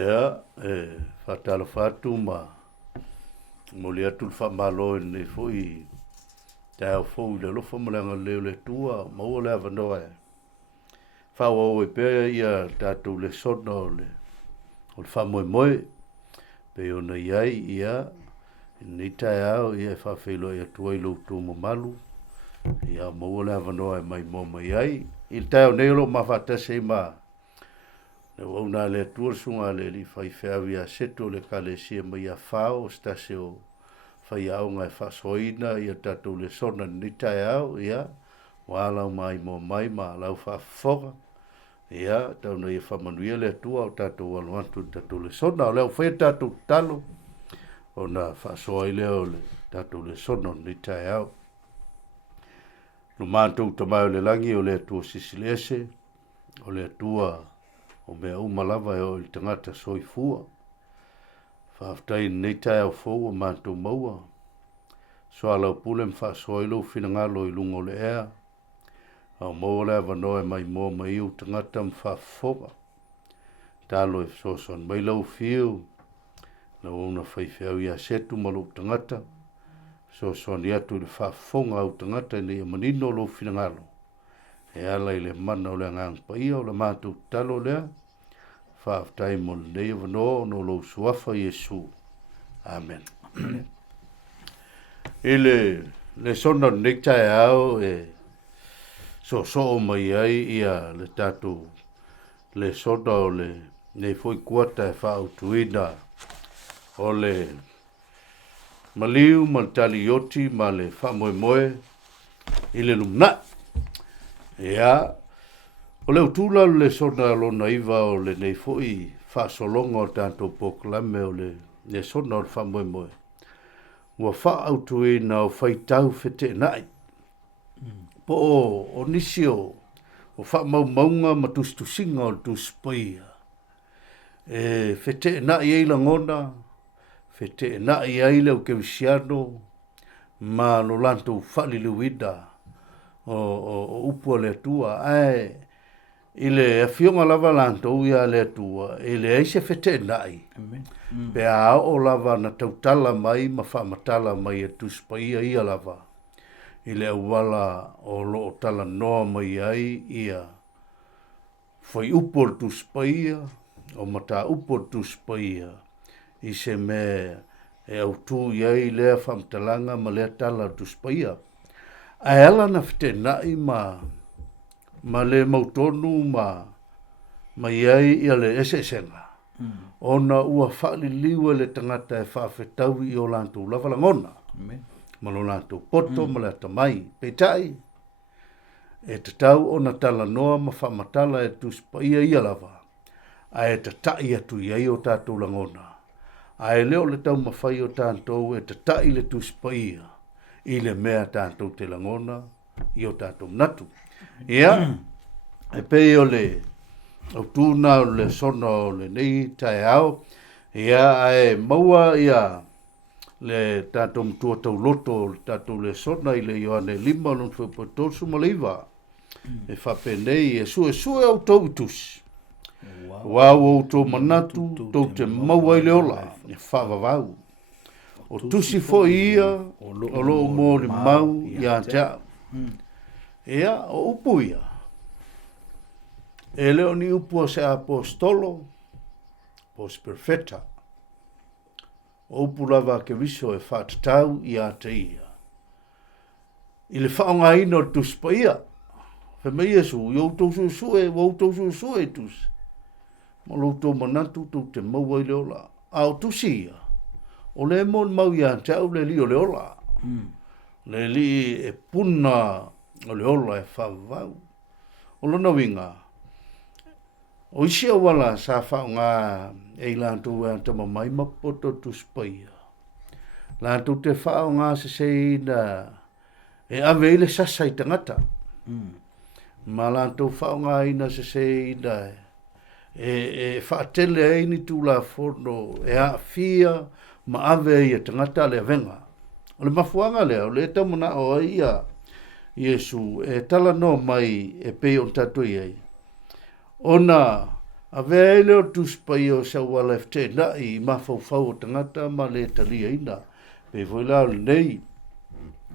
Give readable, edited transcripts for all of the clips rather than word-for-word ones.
Ea, whatala whatu ma moli atu le whamalo ne fui tau fau le lofa malanga leo le tua maua le avanoa e. Whaua oe pēr ia tātou le sona o le whamoe moe pe ona iai ia ni tai au ia whawhelo ia tuai loutou mamalu ia maua le avanoa e mai mo mai ai il tau neolo ma whatase ma le wauna le atua sunga le li whai whiawi a seto le kale sia mai a whao stase o whai au ngai whasoina ia tatou le sona ni tai au ia walau mai mo mai ma lau whafoga ia tau na ia whamanuia le atua o tatou aluantu tatou le sona o leo whai tatou talo o na whasoi leo le tatou le sona ni tai au no mātou tamai o le langi o le atua sisilese o le atua o mea umalava e o il tangata soifua. Whaftai nei tai au fau o mātou maua. So alau pule mwha soilo whina ngalo i lungo le ea. Au maua le avanoe mai mua mai u tangata mwha foga. Talo e soson mai lau fiu. Na una whaifeau ia setu malu tangata. Soson iatu le wha fonga au tangata ni a manino lo whina ngalo. E ala i le mana o le ngang paia o le mātou talo lea. Whaaftai mo nei wano no lo suafa Yesu. Amen. Le sona nektai au e so mai ai ia le tatu le sona o le nei foi kuata e whao tuina o le maliu ma talioti ma le whamoe moe i le lumna. Ia o leo tūla le sona lona iwa o le nei foi whasolonga o tātou poklame o le sona o le whamoe moe. Ua whaautu e na o whaitau whete nai. Po o nisi o whamau maunga ma tustusinga o tuspaia. E whete nai eila ngona, whete nai eila o kevisiano, ma lo lantou whaliluida o upua le tua. Ile afionga lava lantou ia le tua, ile eise whete nai. Pe a o lava na tautala mai, ma whamatala mai e tuspaia ia lava. Ile awala o loo tala noa mai ai ia. Foi upor tuspaia, o mata upor tuspaia. I se me e au tu iai lea whamtalanga ma lea tala tuspaia. A ela na whete nai ma le mautonu ma iai ia le esesenga. Ona ua whaali liwa le tangata e whawhetau i o lantou lavala ngona. Ma lo lantou poto ma le tamai. Peitai, e te tau ona tala noa ma whamatala e tuspaia ia lava. A e te tai atu iai o tātou langona. A e leo le tau mawhai o tātou e te tai le tuspaia. I le mea tātou te langona i o tātou natu. Ia, e pei o le o tūna o le sona o le nei tai au. Ia, e maua ia le tātou mtua tau loto, tātou le sona i le Ioane 5 lon whapatosu maliwa. E whape nei e sue au tau itus. Wau o tō manatu, tau te maua i le ola, e whawawau. O tusi fo ia, o lo mōri mau i a tea. Ea, o upu ia. E leo ni upu se apostolo, pos perfeta. O upu lava ke viso e whatatau i a te ia. I le whaonga ino tuspa ia. Fe me Iesu, i outou sue, o outou sue tus. Ma loutou manatu tau te maua i le ola. A o tusi ia. O le mon mau ia tau le li o le ola. Le li e puna o le ola e whawau. O lona winga. O isi a wala sa whaunga e lantou e antama mai mapoto tuspaia. Lantou te whaunga se seina e ave ile sasai tangata. Ma lantou whaunga ina se seina e whaatele e ni tūla fono e a fia ma ave ia tangata le avenga. O le mafuanga lea, o le tamuna o ia Iesu e tala no mai e pei on tatu iei. Ona A vea leo tuspai o sa wala fte na I mafau o tangata ma le talia ina. Pe foi la le nei.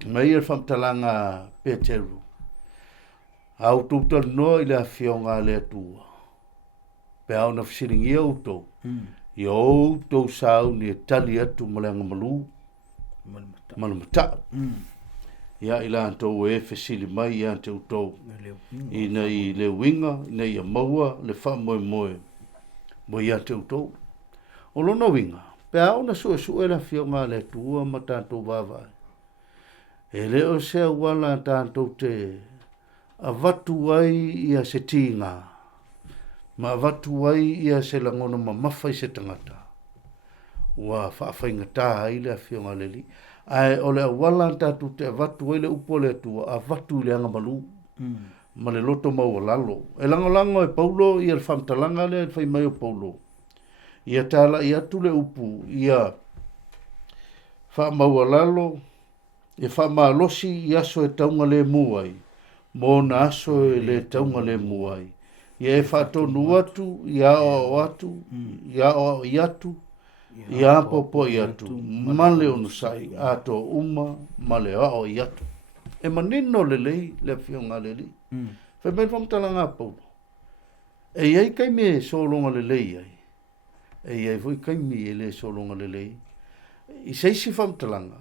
Mai e whamtalanga Peteru. Au tūtal noa I le awhionga le atua. Pe au na fsiringia o tō. I o tō sau ni e tali atu malanga malu. Malamata. Ia ila antou e fesili mai ia te utou. Ina I le winga, ina ia maua, le wha moe moe. Mo ia te utou. O lona winga, pe au na sua sua la fionga le tua ma tātou vavai. E leo sea wala tātou te avatu ai ia se tinga. Ma avatu ai ia se langona ma mawhai se tangata. Wa whaafai ngata ai le fionga le li. Ai o le wala tātou te avatu ai le upo le tua, avatu le anga malu. Ma le loto mau lalo. E lango e Paulo ia le whamtalanga le whai mai o Paulo. Ia tala ia tu le upu, ia wha mau lalo, ia wha maa losi ia so e taunga le muai. Mō na aso e le taunga le muai. Ia e wha tonu atu, ia o atu, ia o iatu, ia popo iatu. Male onu sai, ato uma, male o iatu. E manino le lei, le fionga le li. Whai mai whamtalanga Paulo. E iai kai me solonga le lei ai. E iai voi kai me le solonga le lei. I seisi whamtalanga.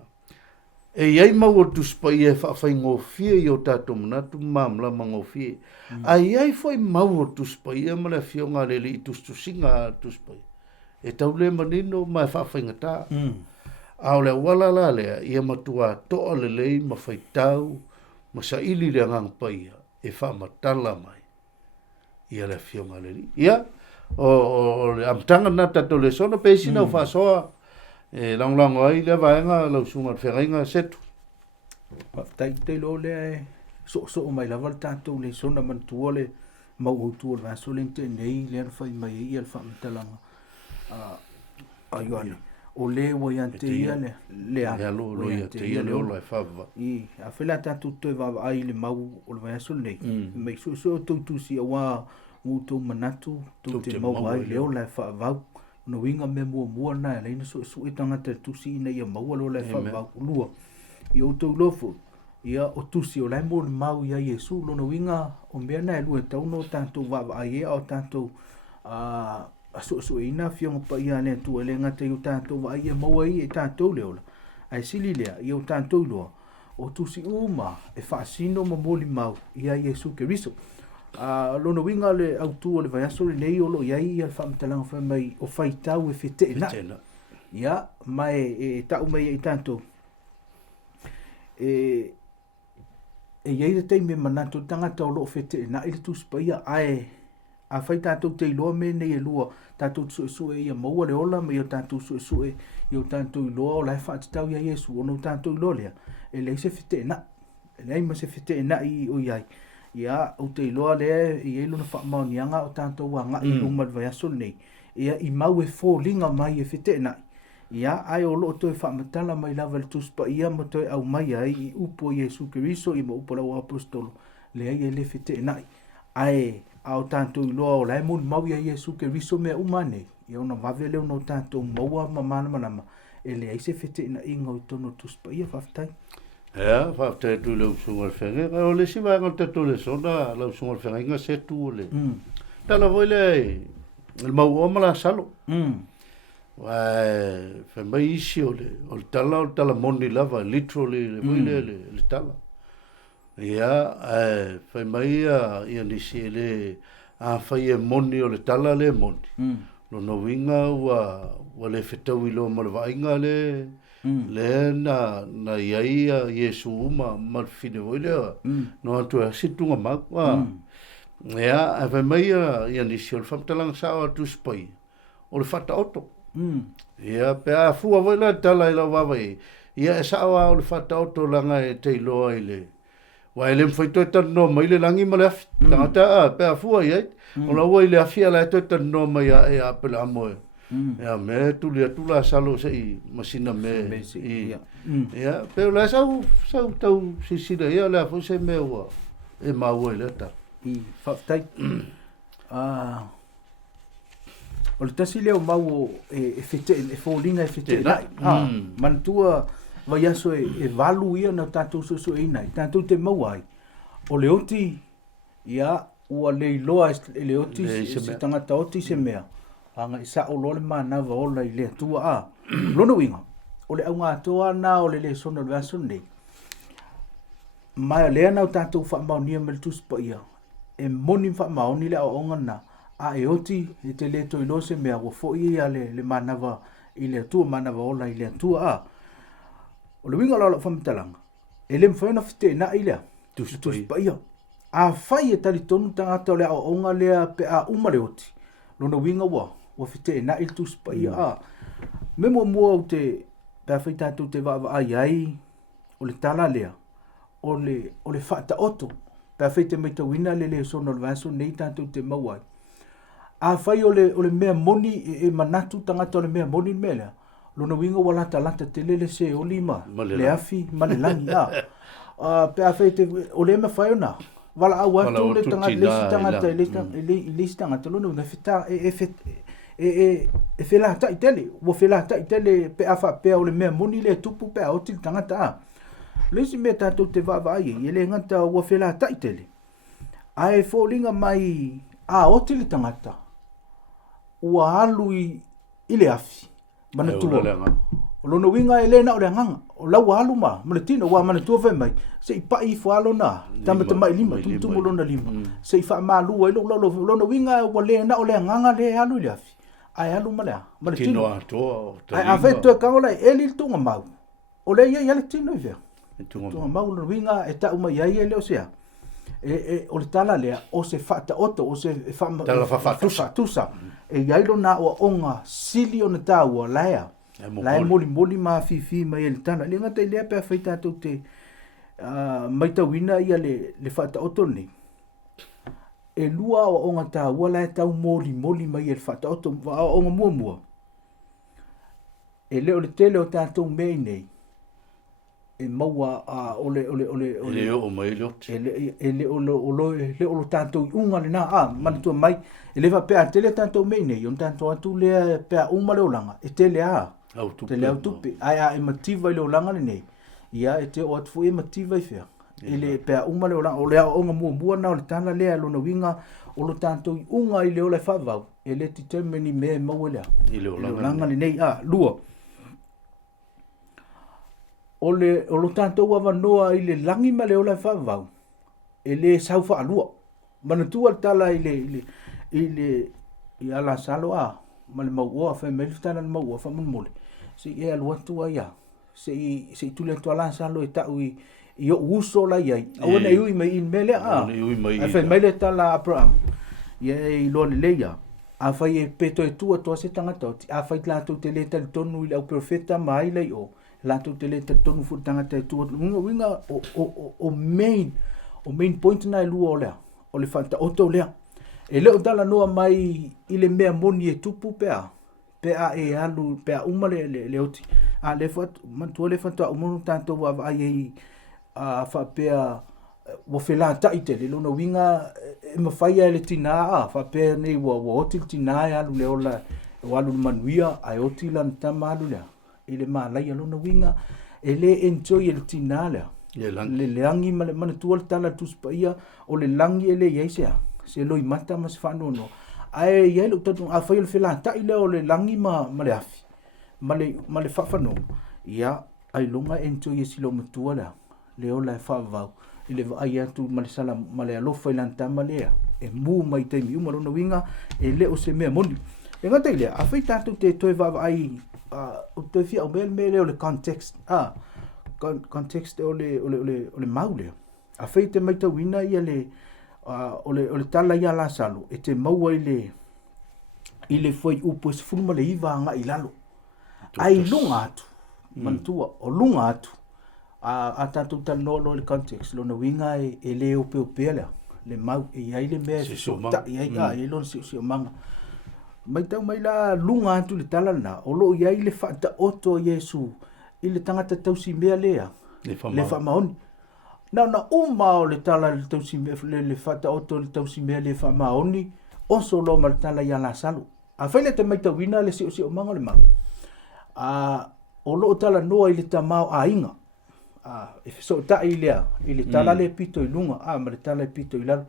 E iai mau o tuspa i e whawhai ngofie I o tātou manatu mamla ma ngofie. A iai foi mau o tuspa I e male fionga le li I tustusinga tuspa I. E tau le manino mai whawhai ngata. Ao le wala la lea I e matua toa le lei ma whai tau ma sa ili le ngang paia. E whamatala mai. Ia le fionga le li. Ia, o le amtanga na tato le sona pesi na whasoa. E lang ai le vaenga lau sunga whengainga setu. Tai te lo le so mai la val tato le sona man tuole mau o tuole va so lente nei le fai mai ia le whamatala. Ayuane. O le wo yante ia le a lo ia te ia le ola e whava. I a whela tātou toi wawa ai le mau o le vai aso nei. Mei so tautu si a wā mūtou manatu, tau te mau ai le ola e whaavau. No winga me mua na leina so e tangata tusi ina ia mau alo le whaavau lua. I o tau lofo. Ia o tusi o lai mo le mau ia Yesu. Lo no winga o mea na e lua tau no tātou wawa ai ea o tātou so ina fionga pa ia le tu le ngata i tātou wa ia maua I e tātou le ola. Ai sili lea I o tātou loa. O tusi uma e whaasino ma moli mau ia Yesu Keriso. Lono winga le autu o le vaiaso le nei olo iai ia whamtalanga whai mai o whai tau e whete na. Ia, mai e tau mai I tātou. E iai le teime manato tangata o loo whete na ili tuspa ia ae a whai tātou te iloa me nei e lua tātou sue ia maua le ola me o tātou sue i o tātou iloa o lai whaatitau ia Yesu ono tātou iloa lea e lei se whete na e lei ma se whete na I o iai ia o te iloa lea I elo na whaamaonianga o tātou wanga I lumal vai aso nei ia I mau e fōlinga mai e whete na ia ai o loo toi whaamatala mai lava le tuspa ia ma toi au mai ai I upo Yesu Keriso I ma upo lau apostolo lea I le whete na ai au tātou iloa o lai mon mau ia Yesu Keriso mea umane ia ona vave leo no tātou maua mamana manama e le aise whete na inga o tono tuspa ia whaftai. Ea, whaftai tu leo sunga whenga. O le si vanga tato le sona, leo sunga whenga inga se tu o le. Tala voi le mau omala salo. Whemai isi o le tala moni lava, literally le voi le tala. Ia, whemai ia nisi le a whai e moni o le tala le moni. No no winga wa le whetau ilo ma le vainga le na iaia Yesu uma ma fine voi lea. No atu a situnga makwa. Ia, a whemai ia nisi o le whamtalanga sawa tu spai. O le whata oto. Ia, pe a fua voi la tala ila wawai. Ia e sawa o le whata oto langa e te iloa ile. Wa ele mfai toi tano mai le langi ma le afi. Tangata pe a fua iai. O la ua ile afia la toi tano mai e a pela amoe. Ia me tula salo se I masina me. Ia pe la sau tau sisira ia la fo se me ua. E ma ua ile ta. I whaftai. o le tasi leo mau e fete e folinga e fete na man tua vai aso e valu ia na tatu so ina tatu te mau ai o le oti ia ua le loa e le oti se tangata oti se mea anga isa o lole mana va ola i le tua a lona winga o le aunga toa na o le sona le aso nei mai le na tatu fa mau ni mel tus pa ia e moni fa mau ni le o onga na a e oti i te le to i lo se mea wo fo ia le mana va i le tua mana va ola i le tua a o le winga la famtalanga e le mfana fite na ile tus pa ia a fai e tali tonu tangata o le o onga le pe a uma le oti lona winga wa fite na il tus pa ia a me mo o te pa fai tatu te va ai o le tala lea o le fata oto pa fai te meita wina le sono le vaso nei tatu te mawai a fai o le mea moni e manatu tangata o le mea moni mele lona winga wala lata te lele se o lima le afi ma le langi a pe a fai te o le me fai ona wala au atu le tangata le tangata lona winga fita e fela ta itele wo fela ta itele pe afa pe o le mea moni le tupu pe o til tangata a le si me tatu te va ai ele ngata wo fela ta itele ai folinga mai a o til tangata ua alu i le afi mana tua o lono winga ele na o le nganga o lau alu ma le tino wa mana tua mai se i pa i fo na tamata mai lima tumu lona lima se i fa malu ai lono winga o le na o le nganga le alu i le afi ai alu mala mana tino ai ave to ka ola eli tunga mau o le ia le tino i ve tunga mau no winga e ta uma ia le o sea o le tala lea o se fata oto o se fatusa e yailo na o onga sili o na taua laea lae moli ma fifi mai le tala le ngata lea pe fai tatou te mai tauina ia le fata oto nei e lua o onga taua lae tau moli mai le fata oto o onga mua e le o le tele o tatou mei nei e maua ole o mai lot ele o tanto unga le na man tu mai ele va pe tele tanto me ne yon tanto tu le pe uma le olanga e tele tele autu pe ai e motiva le olanga le nei ia e te o fu e motiva fe ele pe uma le olanga o le o mua na o le tana le lo no winga o lo tanto unga ile o le fa va ele ti termini me mawela ile olanga le nei lua o lo tanto wa noa i le langi ma le ola whavau e le saufa alua mana tua tala i ala salo ma le maua fa me tala le maua fa mon mole se e alua tua ia se tu le ala salo e tau i o uso la ia o na i mai in mele fa me le tala Abraham ia i lo le ia a fa e peto e tua to se tangata a fa tla to te le tal tonu i le profeta mai le o la tu te le te tonu fu tangata tu winga o main point na lu o le fanta oto le e le tala no mai i le mea moni e tupu pe a e alu pe a uma le oti a le fat man tu le fanta o mo tanto wa ai a fa pe wo fela ta ite le no winga e ma faia le tina fa pe nei wo oti tina ya lu le ola walu manuia ai oti lan tamalu le ele ma la yalo no winga ele enjoy el tinala le langi ma le mana tuol tala tuspaia o le langi ele yesia se loi mata mas fano no ai yelo tatu a fail fela ta ile o le langi ma le afi ma le fafano ia ai longa enjoy silo mtuala le ola fa va ile vai atu ma le sala ma le alo failanta ma le e mu mai te mi uma no winga ele o se me moni e ngata ile a fai tatu te toi va ai o te fia o mele o le context context o le maule a fai te mai tawina ia le o le tala ia la salo e te maua i le foi upo se fulma le iva nga i lalo ai lunga atu mantua o lunga atu a tatu tanolo le context lo na winga e le ope le mau e ai le mea ta ai lon si manga mai tau mai la lunga atu le tala na o lo ia i le fata oto Yesu i le tangata tausi mea lea le fa maoni na uma o le tala le tausi mea le fata oto le tausi mea le fa maoni o so lo mal tala ia la salo a faile te mai tawina le si o manga le mau o lo tala noa i le tamao a inga e so ta i le tala le pito i lunga ma le tala le pito i lalo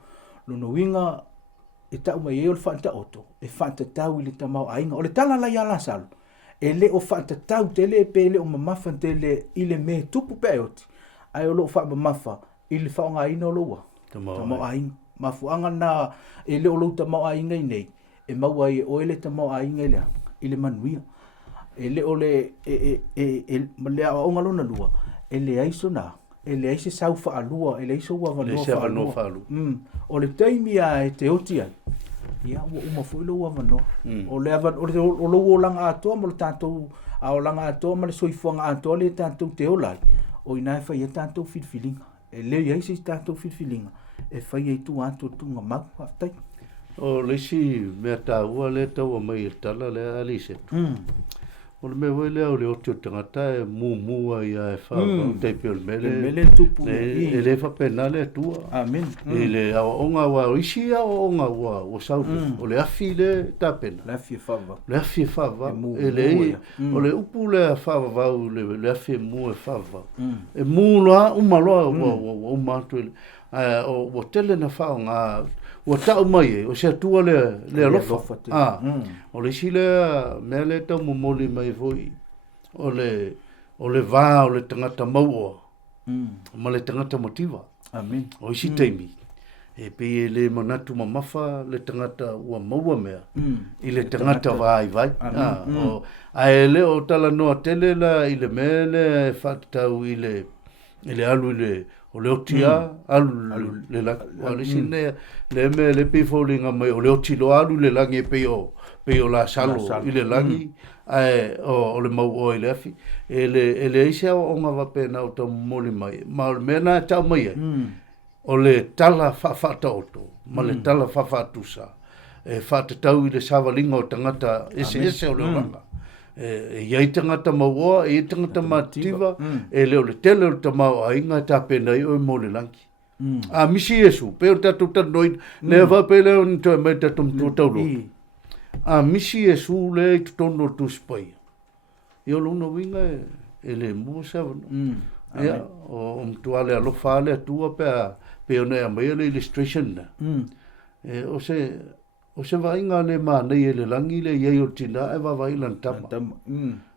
lo no winga e ta uma e o fanta oto e fanta tau i le tamao a inga o le tala la yala salo e le o fanta tau te le pe le o mamafa te le i le me tupu pe oti ai o lo fa mamafa i le faonga ina o loa tamao a inga mafuanga na e le o lo tamao a inga i nei e maua i o ele tamao a inga i le manuia e le o le le a onga lona lua e le aiso na e le aise sau fa alua e le aiso wa vanoa fa alua o le taimi a e te oti ai ia ua uma foi lo wa vanoa o le o lo o langa atoa mo le tātou a o langa atoa ma le soifuanga atoa le tātou te olai o ina e fai e tātou filfilinga e le aise tātou filfilinga e fai e tu ato tunga mau haftai o le si mea tāua le taua mai e tala le alise o le mea wai lea o le otio tangata e mua ia e wha teipi o le mele tupu e le whapena le tua amen e le awa onga wa o isi awa onga wa o sautu o le afi le tapena le afi whava le afi whava e le o le upu le whava vau le afi mua e whava e mua umaloa o umatu o tele na whao ngā o tau mai e, o se atua le alofa. O le si le mea le tau momoli mai voi, o le vā, o le tangata maua, ma le tangata motiva. Amen. O isi teimi. E pe e le manatu mamafa, le tangata ua maua mea, i le tangata vai vai. A e le o tala noa tele la, i le mele, whatatau i le alu i le, o le otia alu le la o le sine le me le pifolinga mai o le oti lo alu le langi pe o la salo i le langi ai o le mau o le afi ele isia o nga va pena o to moli mai ma le mena tau mai o le tala fa toto ma le tala fa tusa e fa tau i le savalinga o tangata ese o le langa e iai tangata maua, e tangata mativa, e leo le tele o tamau a inga ta pena i o mo le lanki. A misi Yesu, pe o tatu tanoi, ne va pe leo ni toi mai tatu mtua tauro. A misi Yesu le i tutono tu spai. I o luna winga e le mua savano. Ia, o mtua le alofa le atua pe o nea mai le illustration na. O se vainga le mānei e le langi le iei o tina e wa lan tama.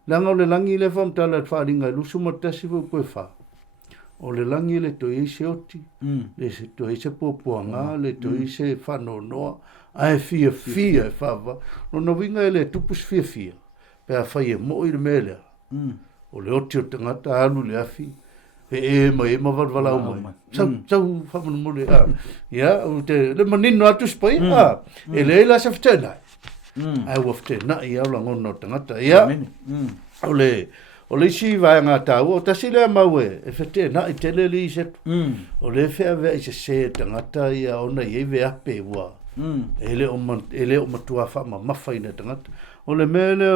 Langa o le langi le whamtala e wharinga e lusu matasi fu koe wha. O le langi le toi se oti, le se toi se puapuanga, le toi se whano noa, ai fia e whawa. No na winga e le tupus fia. Pea whai e mo i le melea. O le oti o tangata alu le afi. E mai warwala o mai. Sau whamana mole. Ia, le manino atu spai. E le la sa whtena. Ai ua whtena i au langona o tangata. Ia, o le si vai ngā tau, o tasi lea mau e whetena i tele li i setu. O le whea vea i se tangata ia ona i ewe ape ua. E le o matua whama mawhaina tangata. O le mele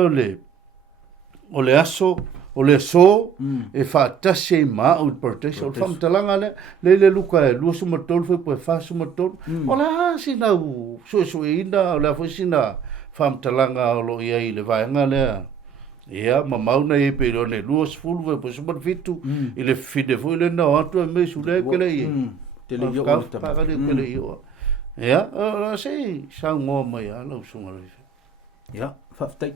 o le aso, o le so e whaatasi e maa o protest o le whamtalanga le luka e lua sumatolu whi poe wha sumatolu o le hasi nau sue ina o le afosina whamtalanga o lo ia i le vaenga lea ia ma mauna e pe rone lua sfulu whi poe sumatfitu i le fide fui le na o atu e me sule kele i tele i o pakale kele i o ia se sa ngoa mai ala usunga le ia whaftai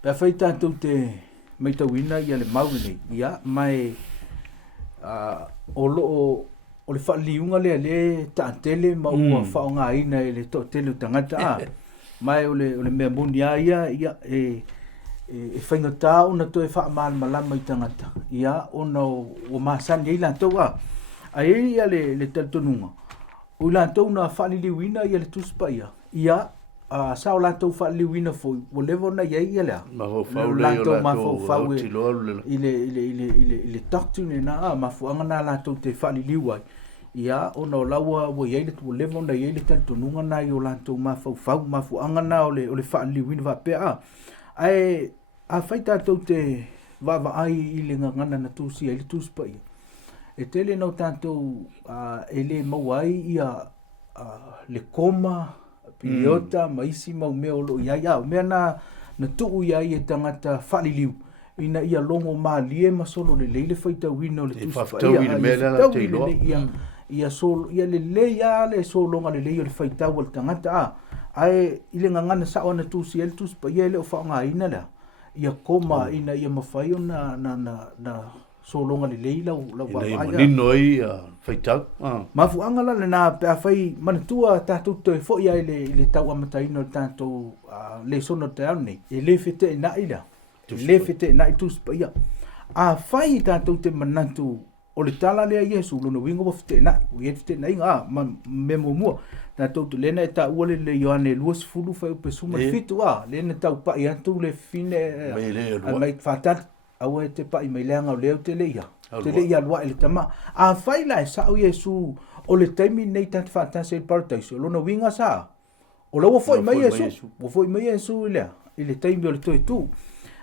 pia whai tātou te mai tauina ia le mauri nei ia mai o le whaaliunga le taatele ma ua whaonga ina e le tele tangata mai o le mea moni ia e whaingatā ona to e whaamana malama i tangata ia ona o maasani i lantou a ia le talitonunga o lantou na whaaliliuina ia le tuspa ia sa o lantou whaaliuina foi o levo na ia lea lantou mafau i le doctrine na mafuanga na lantou te whaaliliu ai ia ona o laua ua iai le tu levo na iai le talitonunga na i o lantou mafau mafuanga na o le whaaliuina vapea ai a whai tātou te vavaai i le ngangana na tūsi ai le tūspa ia e tele nau tātou e le mauai ia le koma piota maisi mau mea o lo ia mea na tuu ia e tangata whaliliu ina ia longo malie masolo le leile whaita wina o le tusi ia solo ia le solonga le leio le whaita o le tangata ai ile ngangana sa ona tusi el tusi pa ia le o whaonga ina la ia koma ina ia mawhai o na solonga le leila la ina manino ai whaitau mafuanga la na pe awhai manatua tātou toi fo ia le tau amataino tātou le sono te aune e le fete na ila le fete na tusi pa ia a whai tātou te manatu o le tala lea Iesu lono wingo wa fete na o ye fete na inga me mo tātou tu lena e ta ua le Ioane luas fulu whai upe suma fitu lena tau pa i atu le fine mai whatat aua e te pa i mai leanga o leo te leia lua ele tama a whai la e sao Iesu o le taimi nei tatu whatase il paradise lono winga sa o lawa fo i mai Iesu o fo i mai Iesu i le taimi o le toi tu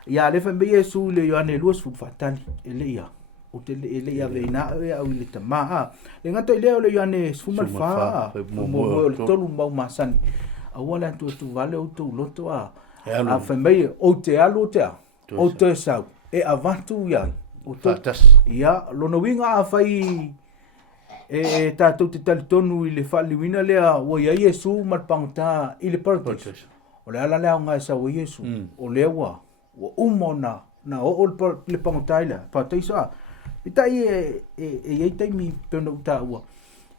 ia le whai mai Iesu le Ioane luas fulu whatali ele ia o te le ia veina au le tama le ngata i leo le Ioane sfumal fa mo le tolu mau masani aua le atu vale o tu loto a whai mai o te alu te o te sau e avatu ia o to ia lono winga a whai e tātou te talitonu i le whaliwina lea o ia Iesu matpangta i le paradise o le ala lea o ngai sa o Iesu o lea wa o umona na o le pangtaila paradise ita e taimi pena uta ua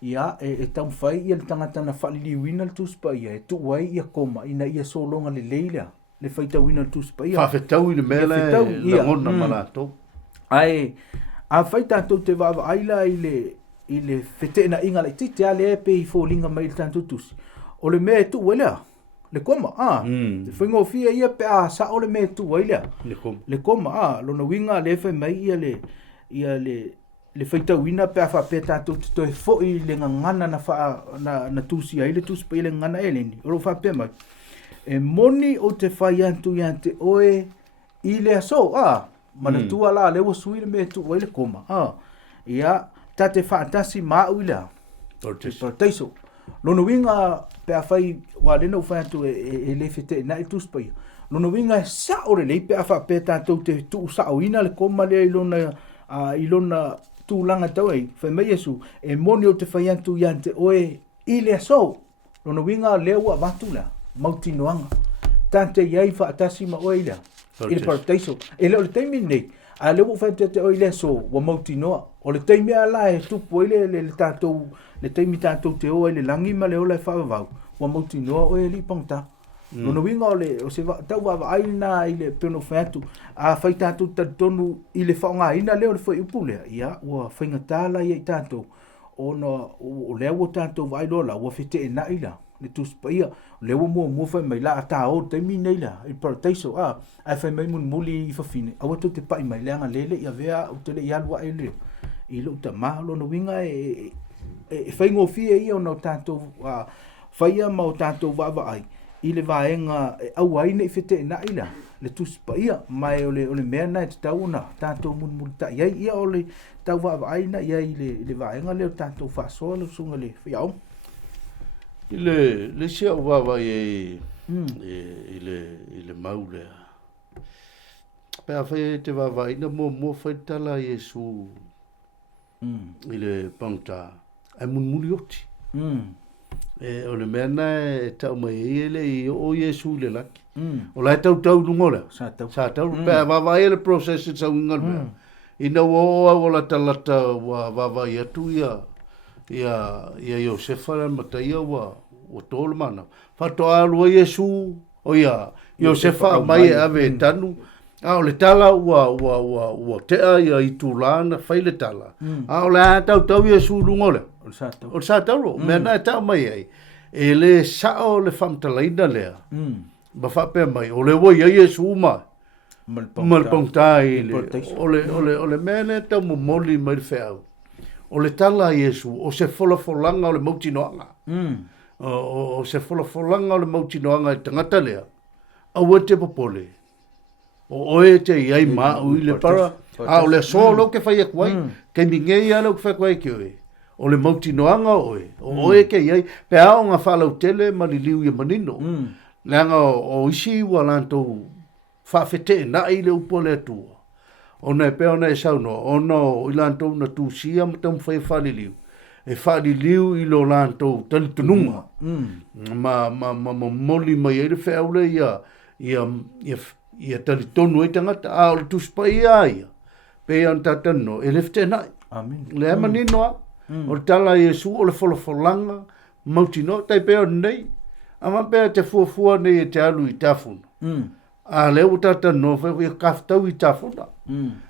ia e tau whai ia le tangata na whaliliwina le tuspa ia e tu wai ia koma ina ia solonga le leila le whaitawina le tuspa ia whawhetau i le mele la ngona manato ai a whaitātou te wawa aila i le whetena inga le tite a le e pe i fōlinga mai le tātou tusi o le mea tu wai le koma le whaingo fia ia pe a sa o le mea tu wai le koma lona winga le whai mai ia le whaitawina pe a whape tātou te toi fōi le ngangana na tusi ai le tusi pa i le ngana e leni o lo whape mai e moni o te whai antu ia te oe i le aso mana tua la lewa sui le me tu wai le koma ia ta te whaatasi mau i lea Paradiso lono winga pe a whai wa lena u whai antu e le fete na i tusi pa ia lono winga sa o le lei pe a whape tātou te tu sa o ina le koma lea i lona tūlanga tau ei, whai mai Iesu, e moni o te whai antu ia te oe i le aso, lono winga lea ua watu lea, mauti noanga, tante iai whaatasi ma oe i lea, i le Paradiso, e leo le teimi nei, a leo whai te oe i le aso, wa mauti noa, o le teimi ala e tupu i le tātou, le teimi tātou te oe i le langi ma le ola e whaavavau, wa mauti noa oe li pangta, lono winga o se tau wawa aina i le peno whaiatu a whai tātou tatonu i le whaonga ina leo le whai upu lea ia ua whainga tāla i tātou o lea ua tātou vai lola ua white e na ila le tuspa ia lea ua mua whai mai la a tā o taimi nei la i Paradiso a whai mai mun muli i whawhine a watu te pai mai leanga lele ia vea o tele i alua e leo i lo uta maa lono winga e whaingo fia ia o nau tātou whaia ma o tātou wawa ai i le vaenga au aina i fete na ila le tuspa ia mai o le mea na te tau na tātou mun ta ia ia o le tau wa aina ia i le vaenga le tātou whasoa le sunga le whiau i le sia wawa i le maule pe a whai te wawa ina mo whaitala Iesu i le pangta ai mun muri oti o le mea na e tau mai ele i o Iesu le laki. O lai tau lungola. Sa tau. Pea wawai le process e tau ingal mea. Ina o la talata wa wawai atu ia Iosefa la mataia wa tolu mana. Fato alua Iesu o ia Iosefa mai ave tanu. O le tala ua tea ia i tūlana whai le tala. O le tau Iesu lungola. O sa tau mea na e tau mai ai e le sao le whamtalaina lea ma whape mai o le wai ai Iesu uma malpongtai o le mea ne tau momoli mai le wheau o le tala Iesu o se wholafolanga o le mautinoanga o se wholafolanga o le mautinoanga e tangata lea au te popole o oe te iai maa ui le para o le so lo ke whai e kuai kei mingei alo ke whai kuai ki oe o le mautinoanga oe. O oe ke iai, pe ao ngā whalau tele maliliu ia manino. Leanga o isi ua lantou whawhete na i le upo le atua. O nei pe ona e sauno, o no i lantou na tūsia ma tamu whai whaliliu. E whaliliu i lo lantou tali tununga. Ma moli mai e le whaule ia tali tonu e tangata, a o le tuspa ia. Pe an tatano, e lefte nai. Amen. Le ema ninoa, o le tala Iesu, o le wholofolanga, mautino, tai pe o nei. Ama pe te fuafua nei e te alu i tafuna. A leo tatano, whai kaftau i tafuna.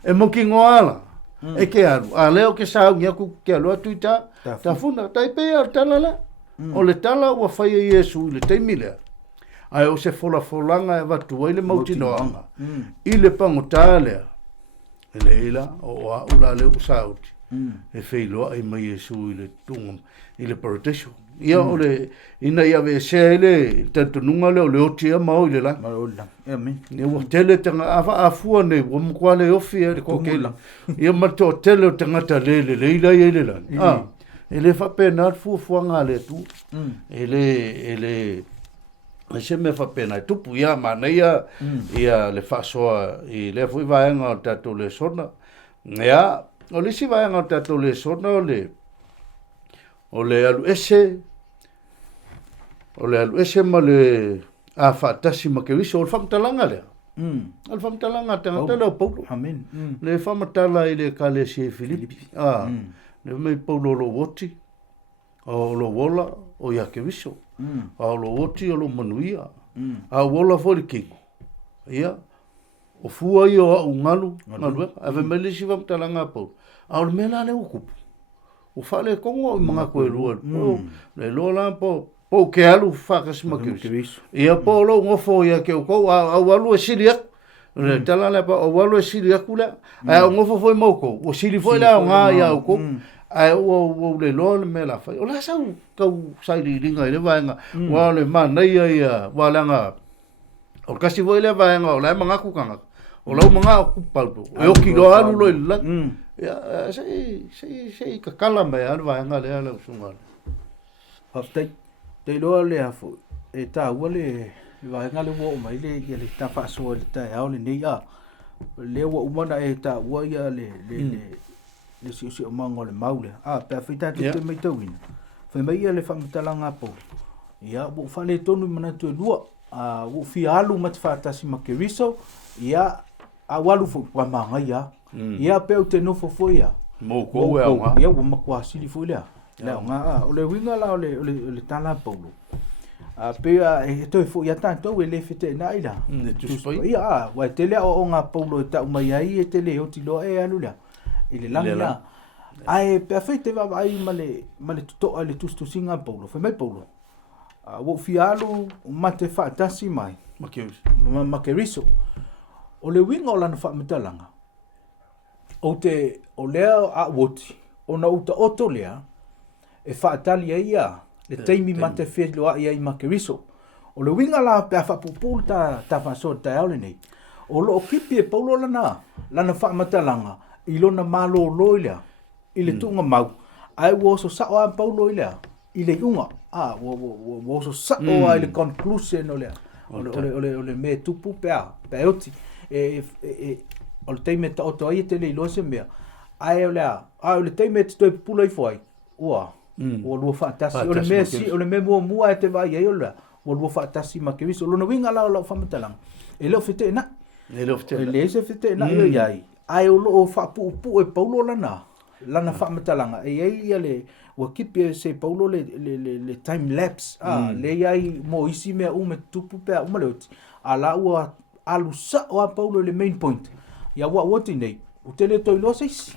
E moki ngoala. E ke alu. A leo ke sao ngiaku ke alu atu i tafuna. Tai pe o tala la. O le tala ua whai e Iesu i le teimilea. Ai o se wholofolanga e watu, i le mautinoanga. I le pangota lea. Ele ila o a ula le usauti e feilo ai mai Iesu i le tunga i le paradeiso ia o le ina ia ve se le tanto nunga le o le otia mau i le la amen ne o tele tanga ava afua ne o mkwale ofi e ko ke ia mato tele tanga ta le ila ia le la ele fa pena fu nga le tu ele se me fa pena tupu ia mana ia le fa soa i le fui vaenga o tatou le sona ia o le si vaenga o tatou le sona o le alu ese ma le a fatasi ma ke wiso o famtalanga le al famtalanga tanga le paulo amen le famatala i le kale si Filipi le mai paulo lo woti o lo wola o ia ke wiso a lo woti o lo manuia a wola fo le kingo ia o fua i o ngalu ave mele si famtalanga paulo a o mela le ukupu o fale kongo i mga koe lua le lola po ke alu fakas ma ke wiso ia po lo ngofo ia ke ko a walu e siria le tala le pa o walu e siria kula a ngofo foi moko o sili foi la nga ia ko ai o le lo me la fa o la sa kau sai ringa le vaenga wa le mana ia wa langa o kasi foi le vaenga o la manga ku kanga o lo manga ku palpo e o ki lo alu lo la ya sei ka kala me al vaenga le ala sunga haftai te lo le afu e ta wale vaenga le wo mai le le ta fa so le ta ya le nei a le wo umana e ta wo ia le si o mango le maule pe fita te me tawin fa mai le fa mtalanga po ia bo fa le tonu mana tu lua wo fi alu mat fa ta si makeriso ia a walu fo wa manga ia pe o te no fo ia mo ko ia wo makwa sili fo ia la nga o le winga la o le tala paulo pe e to fo ia tanto we le fite na ila ia wa tele o nga paulo ta mai ai e tele o tilo e alu la ile la ai perfeite va ai male to ale tu singa paulo foi mai paulo wo fialu mate fa tasi mai makeriso o le winga o lana fa metalanga o lea a woti ona uta oto lea e fa tali ia le taimi mate fe lo ia i makeriso o le winga la pe fa pupul ta fa so ta ole nei o lo kipi e paulo lana fa metalanga ilona malo loilea ile tunga mau ai wo so sa o paulo ilea ile unga wo so sa o ile conclusion ole ole me tupu pe oti o le teime ta oto ai te le lo se mea ai ole teime te pula i foi o lo fatasi ole me si ole me mo te vai ai ole o lo fatasi ma ke viso lo no winga la fa matalang e lo fete na le se fete na ai ai o lo fa pu e paulo lana fa matalanga e ai le wa kipi se paulo le time lapse le ai mo isi me me tupu pe uma le ala wa alu sa o paulo le main point ya wa tinei o tele to lo seis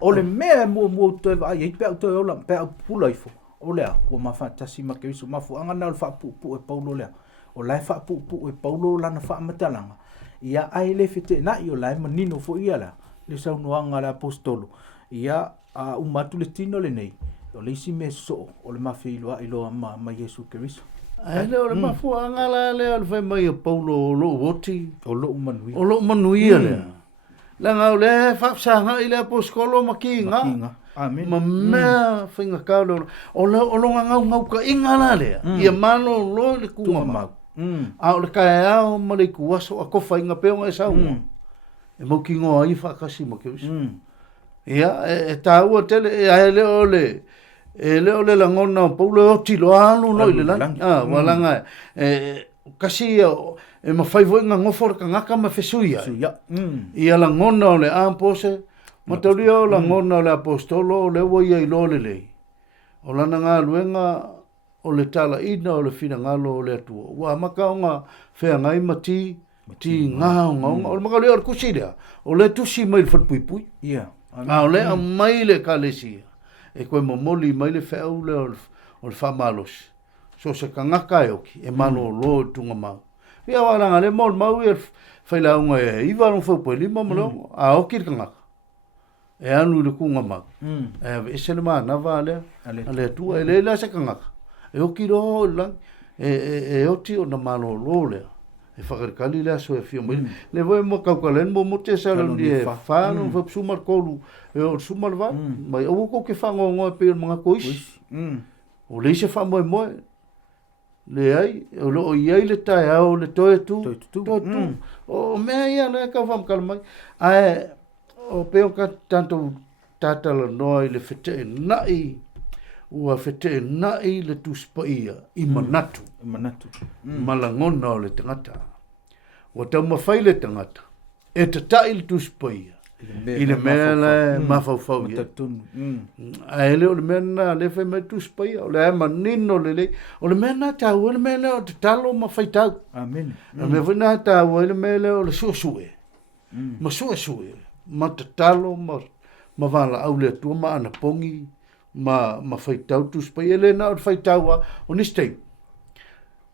o le me mo to ai pe to o la pe pula ifo o le o ma fantasi ma ke so ma fu anga na fa pu e paulo le o la fa pu e paulo lana fa matalanga ia ai le fete na io la manino fo ia la le sa unoanga la apostolo ia umatu le tino le nei o le isi me so o le mafilo ai lo ma Yesu Kristo ai le o le mafuanga le o le mai paulo lo woti o lo manuia le la nga le fa sa nga ile apostolo makinga Amen. Ma mea whainga kālo. O longa ngau ka inga la lea. Ia mano lo le kunga mau. A o le kai ao ma le kuaso a kofa inga peonga e saunga. E mau ki ngoa i whakasi mo ke usi. Ia, e tāua tele, e leo le. E leo le langona o paule o tilo anu no i le langi. Walanga kasi e mawhai voinga ngofora ka ngaka ma whesuia. Ia langona o le ampose. Matauria o langona o le apostolo o le ua ia i lo le lei. O lana ngā luenga o le tala ina o le fina ngalo o le atua. Ua maka o ngā whea ngai mati ngā o le maka lea o le kusirea. O le tusi mai le whatpuipui. O le a mai le ka lesia. E koe momoli mai le whea ule o le whamalosi. So se ka ngaka e oki, e mano o lo tunga mau. Ia waranga le mol mau e whailaunga e iwa rung whaupo e lima malongo. A oki le ka ngaka. E anu le kunga mau. E se le maa nawa alea. Ale atua e leila se ka ngaka. E oki roho lang. E oti o na malo lo lea. E whakarikali lea so e fio mai. Le voi mo kaukalen mo te salo ni e whānu whapsumar kolu. E o sumar wa. Mai o ko ke whangongo e pēr mga kois. O le se whamoe moe. Le ai. O iai le tai au le toe tu. O mea ia le ka whamkala mai. Ai o peo ka tanto tatala noa i le whete e nai. Ua whete e nai le tuspaia i manatu. Malangona o le tangata. Ua tau mawhai le tangata. E tatai le tuspaia. I le mea le mawhauwhau ia. A ele o le mea na le whai mai tuspaia. O le ema nino le le. O le mea na tau. O le mea le o te talo mawhai tau. Amen. O le mea na tau. O le mea le o le suasue. Ma suasue. Ma te talo ma wala au le atua ma ana pongi. Ma whaitau tuspai. Ele na o whaitaua o nistei.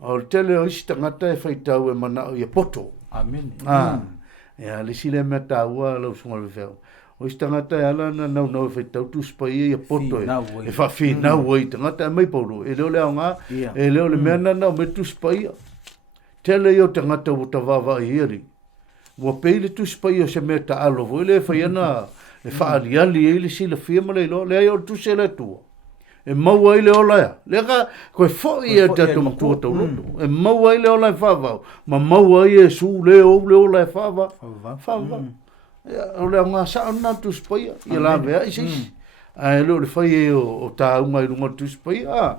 O tele o isi tangata e whaitau e mana o ia poto. Amen. Ia le sile mea tāua lau sunga le wheo. O isi tangata e ala na nau e whaitau tuspai e ia poto e. E whawhi nau e tangata e mai pauru. E leo leo ngā. E leo le mea nana o me tuspai. Tele i o tangata o tawawa i eri. Ua peile tuspai o se mea ta alo. Voi le whaiana... E whaariali e le sila whiama le lo, le ai o tu se le tua. E maua i le ola ea. Le ka, koe fōi e te atum tua tau loto. E maua i le ola e whawau. Ma maua i e su le ola e whawau. Whawau. O le ngā saana tu spaia. I la vea i sis. E leo le whai e o tā unga i runga tu spaia.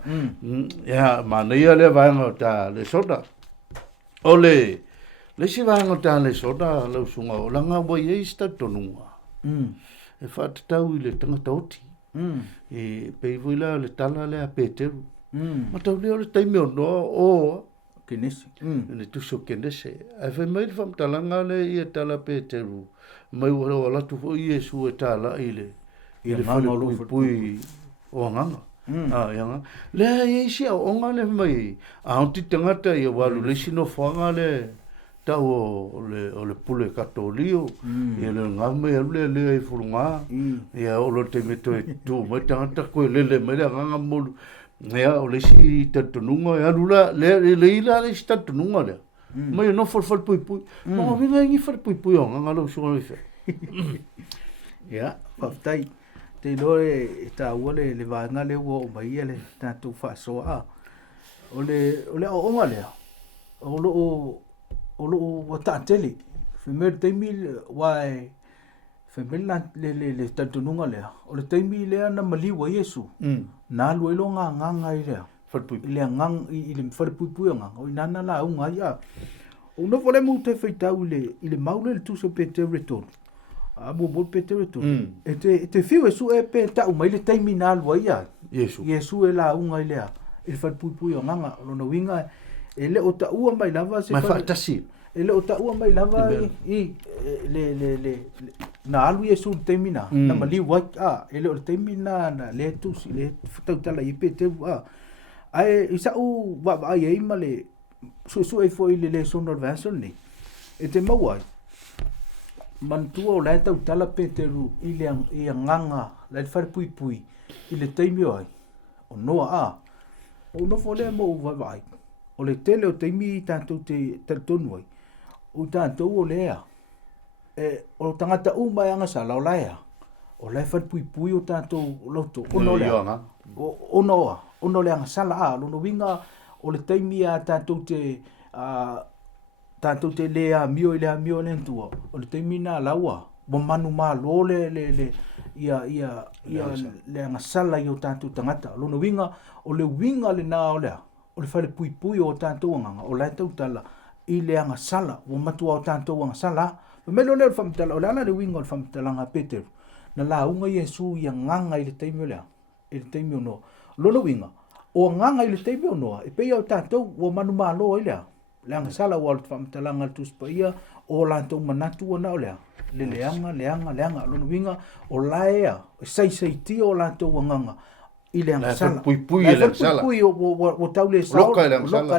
Ia, ma neia le vanga o tā le soda. O le si vanga o tā le soda, lau sunga o langa wai e ista tonunga. E whaatatau i le tangata oti. E peivoila le tala le a Peteru. Ma tau leo le taimi o noa o Kenesi. le tuso kenese. E whai mai le whamtalanga le i e tala Peteru. Mai ua o latu fo i Jesu e tala i le. I le whale pui o nganga. Ianga. Le e isi a onga le mai. A onti tangata i a walu le sino whanga le. Tau o le pule katolio, i le ngame e le e furunga, i a olo te meto e tu, mai tangata koe lele, mai le nganga molu, ia o le si tatununga, e alula, le ila le si tatununga lea, mai no fal pui pui, ma vinga ingi fal pui pui o nganga lau sunga le fe. Ia, whaftai, te loe ta ua le vanga le ua o mai le tātou whaasoa, o le o onga lea, o lo wa tanteli femer taimi wai femer na le tantununga le o le taimi le na mali wa Yesu na lo nga nganga ile Farpui ile ngang ile farpui nga o nana la unga ya o no vole mu te feita ile maule le tu so pete return a bo pete return te fiu su e pe ta o mai le taimi na lo ya Yesu e la unga ile il farpui nga lo no winga ele o ta ua mai lava se fa tasi ele o ta ua mai lava i le na alu Yesu temina na mali wa ele o temina na le tu si le tau tala i pete ai isa u va ai male su e foi le sono version ni e te mawai man tu o la tau tala peteru ile i nganga la far pui ile temi ai o noa o no fole mo vai o le tele o teimi tanto te tonu ai o tanto o lea e o tangata uma anga sala o laia o le fa pui o tātou loto Ono le. ono le anga sala a lono winga o le taimi a tātou te lea mio i lea mio le ntua o le taimi na laua mo manu malo le ia le anga sala i o tātou tangata lono winga o le winga le nā o lea o le fale pui o tātou anganga o lai tau tala i le anga sala o matua o tātou anga sala melo le whamitala o le ala le winga o le whamitalanga Peteru na la unga Yesu ia nganga i le taimi o lea i le taimi o noa lono winga o nganga i le taimi o noa e peia o tātou o manu malo i lea le anga sala o le whamitalanga le tuspaia o lātou manatu o na o lea le leanga lono winga o laea sai ti o lātou nganga i le anga sala pui le anga sala pui o tau le sao loka le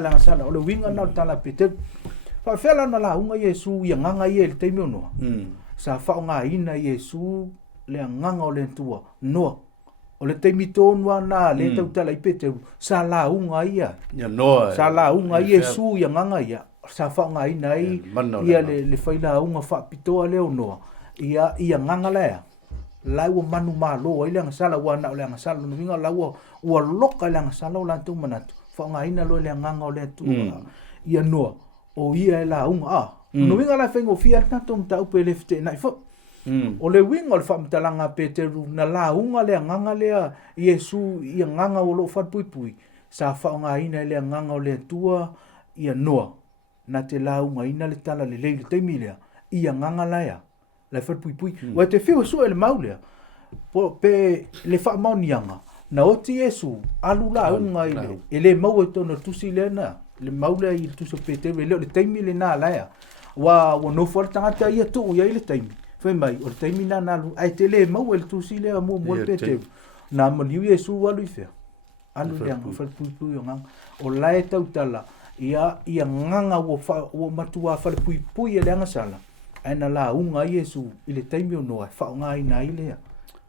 anga sala o le winga na o tala Peteru whawhela na la unga Yesu ia nganga i le taimi o noa sa whaonga ina Yesu le nganga o le tua noa o le taimi tonua na le tau tala i Peteru sa la unga ia noa sa la unga Yesu ia nganga ia sa whaonga ina ia le whaila unga whapitoa leo noa ia nganga lea lau o manu malo i le anga sala wana o le anga sala no winga lau o loka le anga sala o lantou manatu whaonga ina lo le nganga o le tua ia noa o ia la unga no winga la whengo fia tato mta upe le fite na ifo o le winga o le whamtalanga Peteru na la unga le nganga lea Yesu ia nganga o lo whatpui sa whaonga ina le nganga o le tua ia noa na te la unga ina le tala le leile teimi lea ia nganga lea le whatpui wa te whiwa sua le maulea pe le whamaunianga na oti Yesu alu la unga ile ele mau e tono tusi le na le maulea i tuso Peteru le teimi le na lea wa no for tangata ia tu ia ile taimi foi mai o taimi na lu ai te le mau el tu si le mo Peteru na mo liu Yesu wa lu fe alu le ang fa pui o ngang o lai tau tala ia nganga o matua fa pui le anga sala ai na la unga Yesu ile taimi o no fa nga ina ile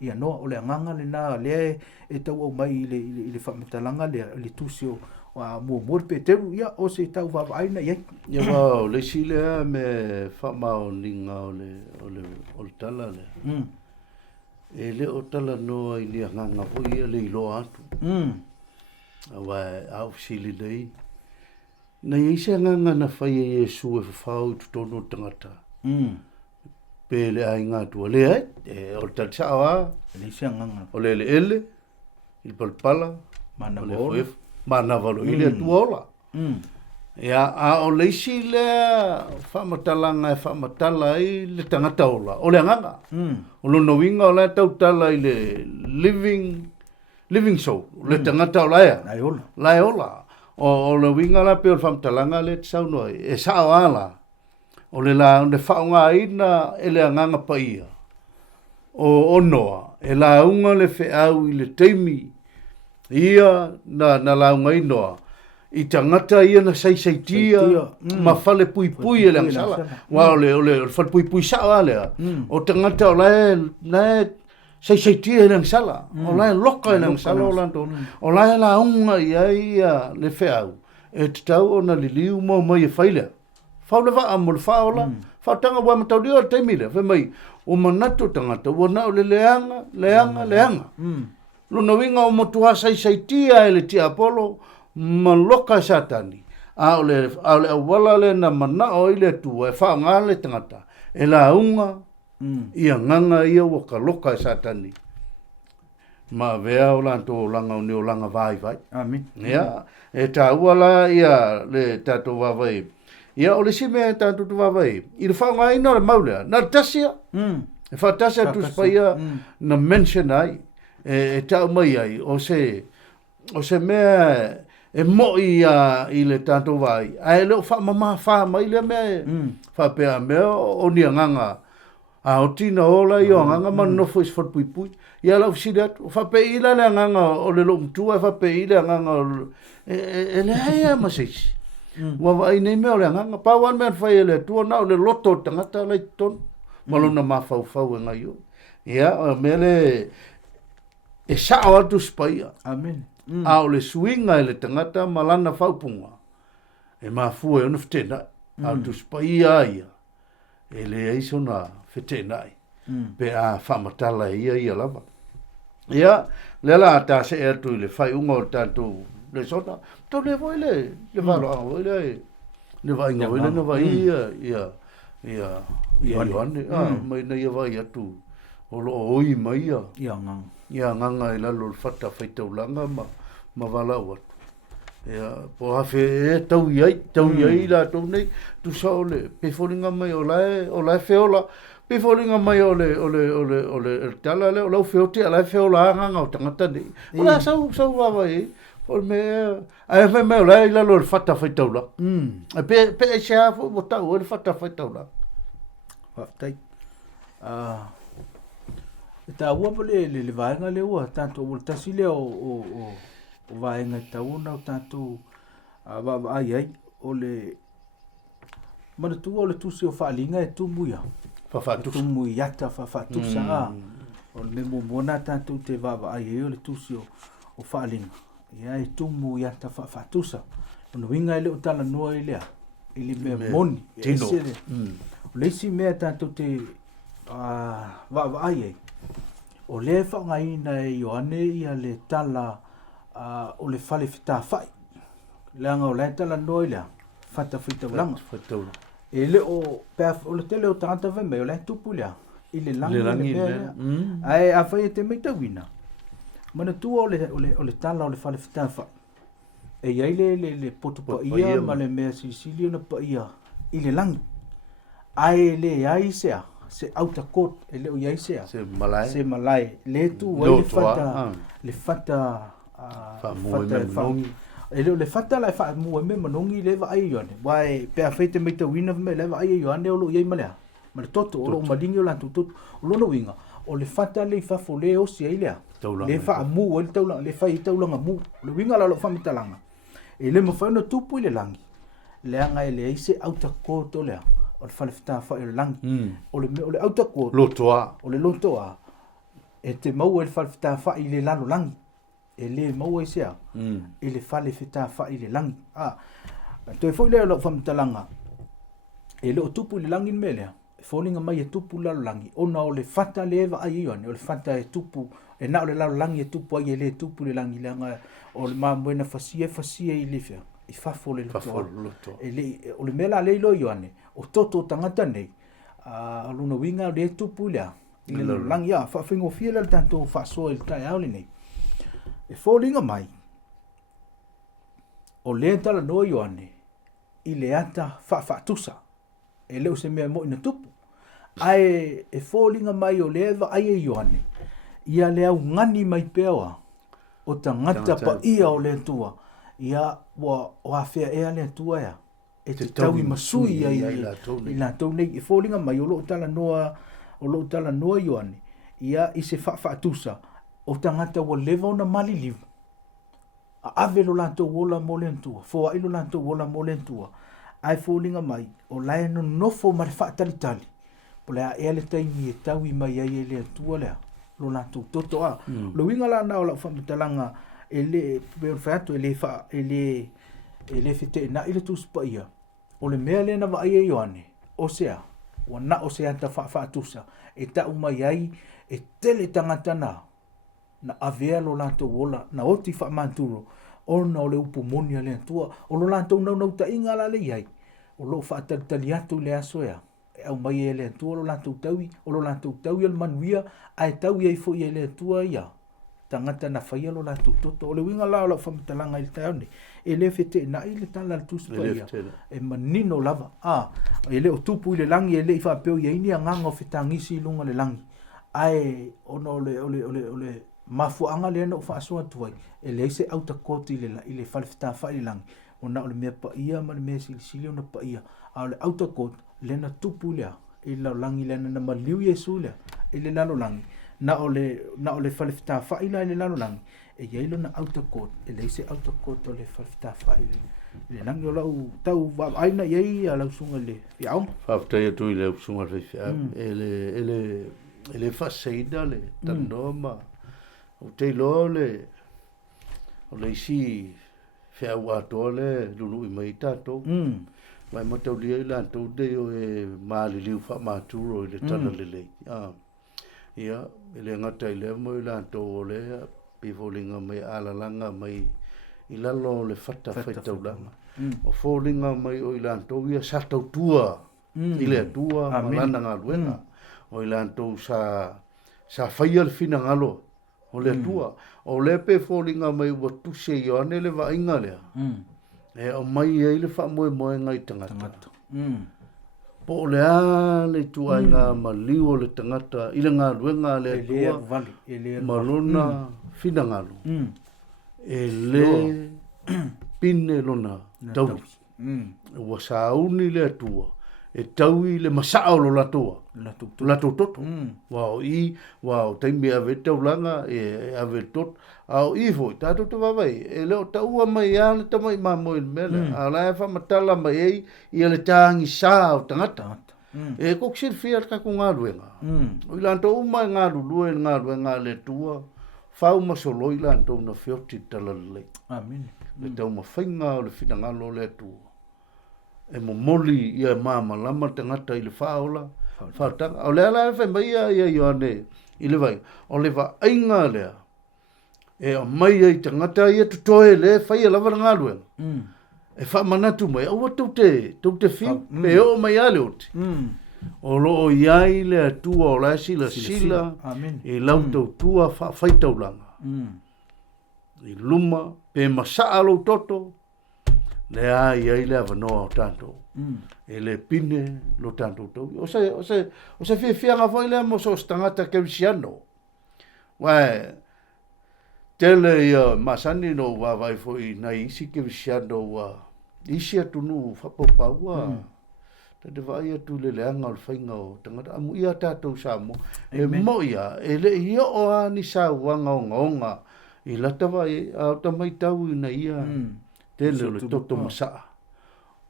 ia no o le nganga le na le e tau o mai ile fa metalanga le tusio wa mo Peteru ia o se tau va aina ia wa le sile me fa mau linga o le tala le e le o tala no i ni nganga po ia le lo atu wa au sili dei na isa nganga na fa Yesu e fa tu tono tangata pe le ai nga tu le o ta chawa le isa nganga o le ele il palpala mana mana valo ile tuola ya a o leisi le whamatalanga whamatala i le tangata ola o le nganga o lono winga o le tau tala i le living show le tangata ola ea lai ola o le winga la pe o whamatalanga le tsau noi e sao ala o le la le whaunga ina e le nganga paia o noa e la unga le wheau i le teimi ia na launga inoa i tangata ia na saitia ma fale pui e le sala wa le fale pui sa le o tangata o le saitia le sala o le loka le sala o lanto o le launga ia le feau e tau ona le liu mo mai faile faule va amol faula fa tanga wa matau dio temile fe mai o manato tangata wona o le leanga luna winga o motua saitia ele tia Apollo maloka satani a ole wala le na mana o ile tu e fa ngale tangata e la unga ia nganga ia o ka loka satani ma vea o lanto langa o neo langa vai amen ia e ta wala ia le tato vai ia o le sime tato vai i le fa ngai no le maula na tasia e fa tasia tu spaia na mention ai e tau mai ai o se mea e moi i le tanto vai ai le fa mama fa mai le me fa pe a me o ni nganga a o tina ola i o nganga man no foi for pui ia la si dat fa pe i le nganga o le lom tu fa pe i le nganga e le ai ma se wa vai nei me o le nganga pa wan me fa le tu na o le loto tangata le ton malona ma fa nga yo ia me le e sao atu spaia. Amen. A o le suinga e le tangata malana whaupunga. E mafua e ona whetena. A tu spaia ia. E le eiso na whetena ai. pe a whamatala ia lava. Ia, lela ta se e tu le whai unga o tātou le sota, tau le voi le whalo anga voi le vai inga voi le na vai ia Ioane, mai na ia vai atu, o lo oi mai ia. Ia nganga e lalo le whata whaitaulanga ma walau atu. Ia, po hawhe e tau iai la tau nei, tu sa ole, pe whoringa mai o lae whiola, pe whoringa mai o le tala le, o lau whiote a lae whiola nganga o tangata nei. O la sau wawa e, o me, ai me o lae lalo le whata whaitaula. Pe e se hafo mo tau o le whata whaitaula. Tai. Ta ua pole le vaenga le ua, tanto o tasi le o vaenga tauna o tanto ai o le mana tua o le tusi o whaalinga e tumuia. Tumuia yata whaatusa o le memo mona tanto te vava ai o le tusi o whaalinga. Ia e tumu yata whaatusa. Ono winga ele o tala noa ilea. Ili me moni. Tino. Leisi mea tanto te vava ai o le whangaina e Ioane ia le tala o le whale whita whai. Leanga o le tala noi lea, whata whita ulanga. E le o le tele o tangata veme o le tupu lea. I le langi lea. Ai a whai e te meita wina. Mana tua o le tala o le whale whita whai. E iai le poto pa ia ma le mea sisili o na pa ia i le langi. Ai le ai sea se auta court ele o ia sea se malai le tu le fata ele le fata la fa mo me manongi le va ai yone vai pe a fete me te wina me le va ai yone o lo ia malea ma toto o lo malingi o la toto o lo no winga o le fata le fa fo le o si ile le fa mu o le taula le fa i taula mu le winga la lo fa mitalanga ele mo fa no tupu ile langi le anga ele ise auta court o le o le whalewhita whae o langi. O le autako. Lotoa. O le lotoa. E te mau e le whalewhita whae i le lalo langi. E le mau e sea. E le whalewhita whae i le langi. Toi fwoi leo lau whamitalanga. E le o tupu i le langi me lea. E wholinga mai e tupu lalo langi. Ona o le whata le ewa ai ione. O le whata e tupu. E na o le lalo langi e tupu ai e le tupu le langi. Leanga o le maa mwena fasia i le whea. I whafo le lotoa. O le mela le ilo ione. O toto tangata nei, a luna winga o le tupu lea, i le langi a, whawhingo whiela le tanto whasoa i le tai aole nei. E wholinga mai, o le tala no Ioane, i le ata whaatusa, e leo se mea mo ina tupu. Ai e wholinga mai o le eva ai e Ioane, ia le au ngani mai peawa, o tangata pa ia o le tua, ia o hawhea ea le tua ea. E te taui masui ai la tau nei e fōlinga mai o lo tala noa Ioane ia i se whaatusa o tangata wa lewa o na mali livu a ave lo lantou wola mo lentua fōa ilo lantou wola mo lentua ai fōlinga mai o lae no nofo ma le whaatalitali po lea ea le taimi e taui mai ai e le tua lea lo lantou toto a lo winga la na o la whamitalanga e le whaatu e le fite na ile tu spa ia o le mea le na va ai Ioane o sea wa na o sea ta faatusa e ta umai ai e tele tangata na avea lo lanto wola na oti fa manturo o na o le upu monia le tua o lo lanto nau ta inga la le ai o lo fa taliatu le asoea e au mai e le tua o lo lanto taui al manuia ai taui ai fo i le tua ia tangata na faia lo lanto toto o le winga la o la whamitalanga i le taone e le fete na i le tala le tuspa ia e manino lava e le o tupu i le langi e le i whapeo i aini a nganga o whetangisi i lunga le langi ai ono o le mafuanga le ana o whaasua tuai e le ise auta koti i le whalewhita whai le langi o na o le mea pa ia ma le mea sili o na pa ia a o le auta koti le na tupu lea i lau langi le na maliu Yesu lea i le lalo langi na o le whalewhita whai la i le lalo langi e iailo na auta court e leise auta court o le whalewhita whai le nangi o lau tau aina iei a lau sunga le fiao whaftai atu i le sunga le fiao e le whaseida le tanoma o te lo le o le isi fiao ato le lulu i mai tato mai matau lia i lantou de o e maali liu wha maturo i le tana le lei ia ele ngata ile mo ila to ole pivolinga mai alalanga mai ilalo le fata faita ulanga o folinga mai o ila to ia sa tau tua ile tua malana ngaluenga o ila to sa faia fina ngalo o le tua o le pe folinga mai o tu se yo ne le va inga le e o mai ile fa mo ngai tangata po le ale tua inga maliu le tangata ile ngaluenga le tua malona fina ngalo ele pine lona tau wa sauni le tua e taui le masao lo latoa lato toto wow taimi ave taulanga e ave tot au ivo tato to vai e le taua mai ale tamai mamoi mele ala fa matala mai e le tangi sa tangata e ko ksir fiat ka ku ngaluenga o ilanto uma ngaluenga le tua fau masolo ilanto na fioti talale amen le tau mafainga o le finangalo le tua e mo moli ia mama lama tangata i le faola faatanga o le ala e mai ia ioane i le vai o le va ainga lea e o mai ai tangata ia tutoe le fai lava ngaluenga e fa manatu mai o te fi pe o mai ale oti o lo iai le tua o la sila e lau tau tua fa faitaulanga i luma pe masaa lo toto le ai le avanoa o tanto e le pine lo tanto to o se fianga foi le mo so stangata kelsiano wa tele ia masani no wa vai foi na isi kelsiano wa isi atunu fa popa wa te vai atu le anga o fainga o tangata amu ia tatou samo e mo ia e le ia o ani sa wanga onga i lata vai a tamai tau na ia tele le toto masa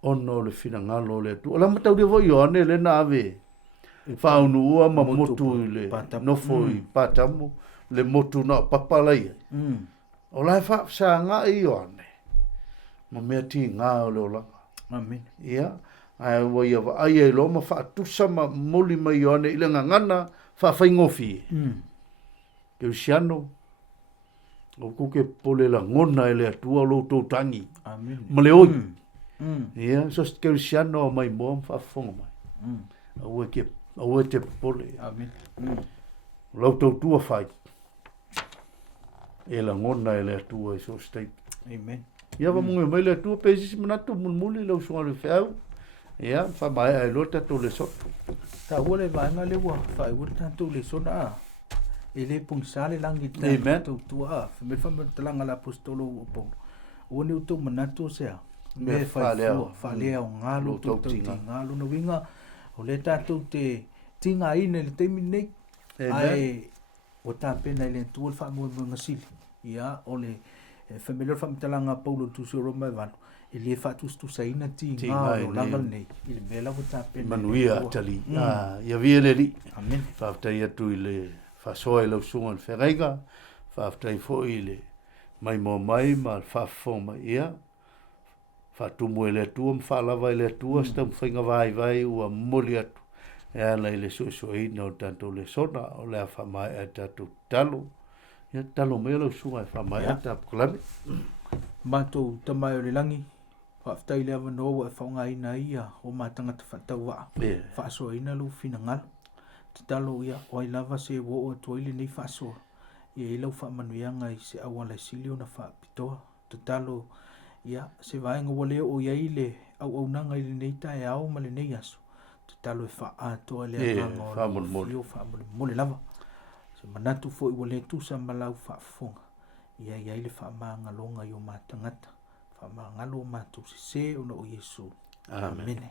ono le fina ngalo le tu ala matau de vo yo ne le nave fa unu ua ma motu le no foi patamu le motu na papalai o la fa sa nga i one ma me ti nga o le ola amen ia ai wo ia va ai lo ma fa tu sama moli mai yo ne ile ngana fa fa ngofi ke siano o kuke pole la ngona ele atua lo to tangi amen maleoi ia so ke siano mai bom fa fonga mai o te pole amen lo to tua fai ela ngona ele atua so state amen ia va mo mai le atua pesi manatu mulmuli lo so le feu ia fa mai ai lo ta to le so ta wole va nga le wa fa i wol ta to le so na ele pung sale langi tu tua me fa me talanga la apostolo o po o ne tu manatu se me fa le o ngalo tu ngalo no winga o le tatu te tinga ine le temi nei ai o ta pena le tu fa mo ngasili ia o le familiar fa talanga paulo tu so roma van ele fa tu saina tinga o langa nei il bela o ta pena manuia tali ia viele li amen fa ta ia tu ile fa soe lo sunga ferrega fa tai fo ile mai mo mai ma fa fo ma ia fa tu mo ele tu fa lava ele tu sta finga vai o moli atu e ala ile so ino tanto le sona o le fa mai ata tu talo ia talo me lo sunga fa mai ata klami mato tamai o le langi fa tai le ava no fa nga ina ia o matanga te fa tawa fa so ina lu fina ngal talo ia o lava se wo o toile nei faso e lau fa manuianga i se awala silio na fa pitoa talo ia se vai ngo wale o ia ile au nanga ile nei tai au male nei aso talo e fa a to le ngo fa mole lava se manatu fo i wale tu sa malau fa fonga ia ile fa manga longa yo matangata fa manga lo matu se o no Yesu amen